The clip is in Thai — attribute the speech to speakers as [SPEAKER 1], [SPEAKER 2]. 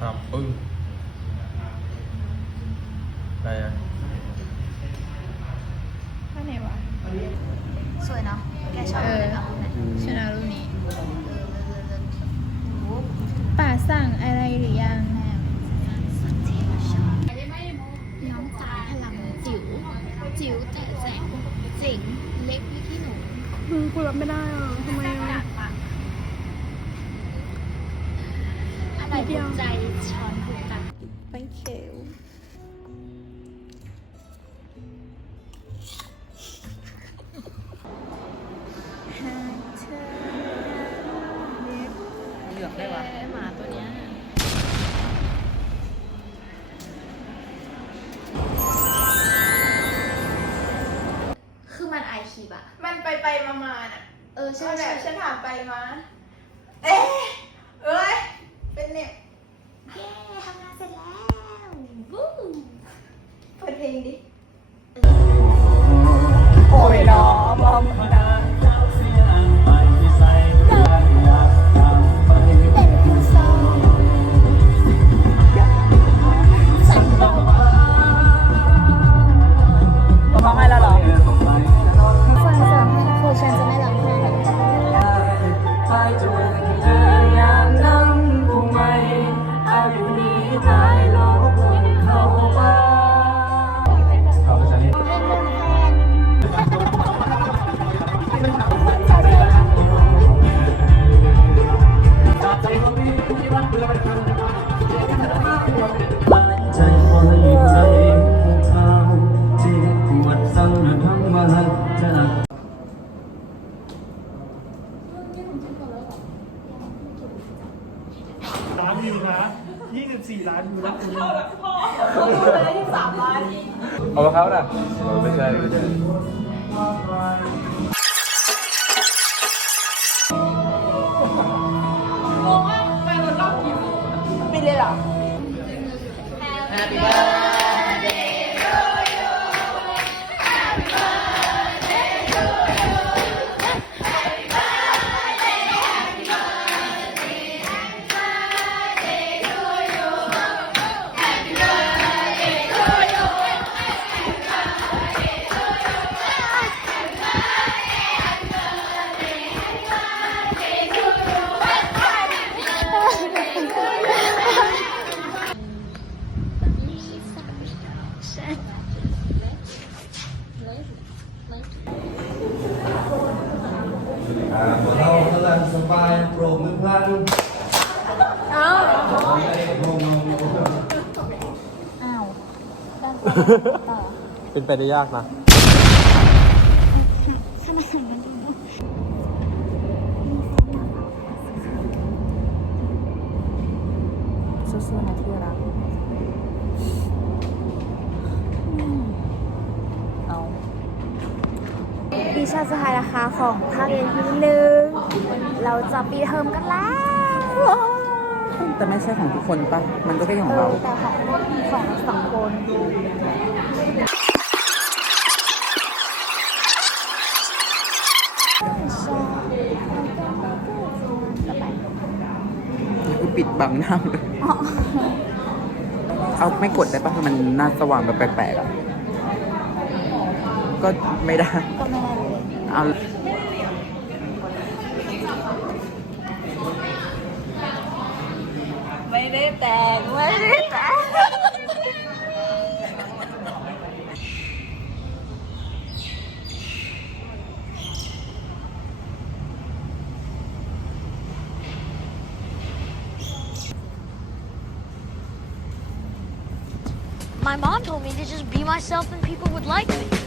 [SPEAKER 1] สามปึ้งอะไรอะ
[SPEAKER 2] ท่าไหนวะ
[SPEAKER 3] สวยเนาะ แกชอบ
[SPEAKER 2] เอ
[SPEAKER 3] อะไร
[SPEAKER 2] อ
[SPEAKER 3] เนาะเนี่ย
[SPEAKER 2] ชนะรูปนี้ป่าสั่งอะไรหรือยัง
[SPEAKER 3] น้องสาวพลังจิ๋ว จิ๋วแต่แจ๋วเจ๋งเล็กไม่ที่หนู
[SPEAKER 2] มึงกูรับไม่ได้อะทำไมอะ
[SPEAKER 3] อะไรภูมิใจช้อนภูมิใจ
[SPEAKER 2] thank you
[SPEAKER 4] เหลือกได้วะ
[SPEAKER 3] หมาตัวเนี้ยคือมันไอคีบอะ
[SPEAKER 2] มันไปไปมามาน่ะ
[SPEAKER 3] เออใช่
[SPEAKER 2] ใช่
[SPEAKER 3] ใช่
[SPEAKER 2] ฉันถามไปมา น้อมอม
[SPEAKER 3] ล้า
[SPEAKER 1] น
[SPEAKER 5] วิวนะ
[SPEAKER 6] 24 ล้านวิวแล้วคุณ
[SPEAKER 1] เอาไปเขาน่ะไม่ใช่ไม่ใช่
[SPEAKER 5] เรากำลังสบายโปร่งมือพลัน
[SPEAKER 2] อ้าว
[SPEAKER 3] อ้าวด้านต่อ
[SPEAKER 1] เป็นไปได้ยากนะ
[SPEAKER 3] ทำไมถึงมันดู
[SPEAKER 4] สู้ๆนะที่รักเอา
[SPEAKER 3] ดิชาสุดท้ายราคาของภาคเรียนที่หนึ่งเราจะปีเทอมกันแล้ว
[SPEAKER 4] แต่ไม่ใช่ของทุกคนปะมันก็แค่ของ
[SPEAKER 3] เอ
[SPEAKER 4] เรา
[SPEAKER 3] อแต่ของของเราสองคน
[SPEAKER 4] กูปิดบังหน้าเลยเอาไม่กดได้ปะมันหน้าสว่างแบบแปลกๆอะ ก็ไม่ได้
[SPEAKER 3] ก็ไม่ได้เลย
[SPEAKER 4] เอา
[SPEAKER 2] ไม่ได้แต่งไม่ได้แต่ง
[SPEAKER 7] My mom told me to just be myself and people would like me.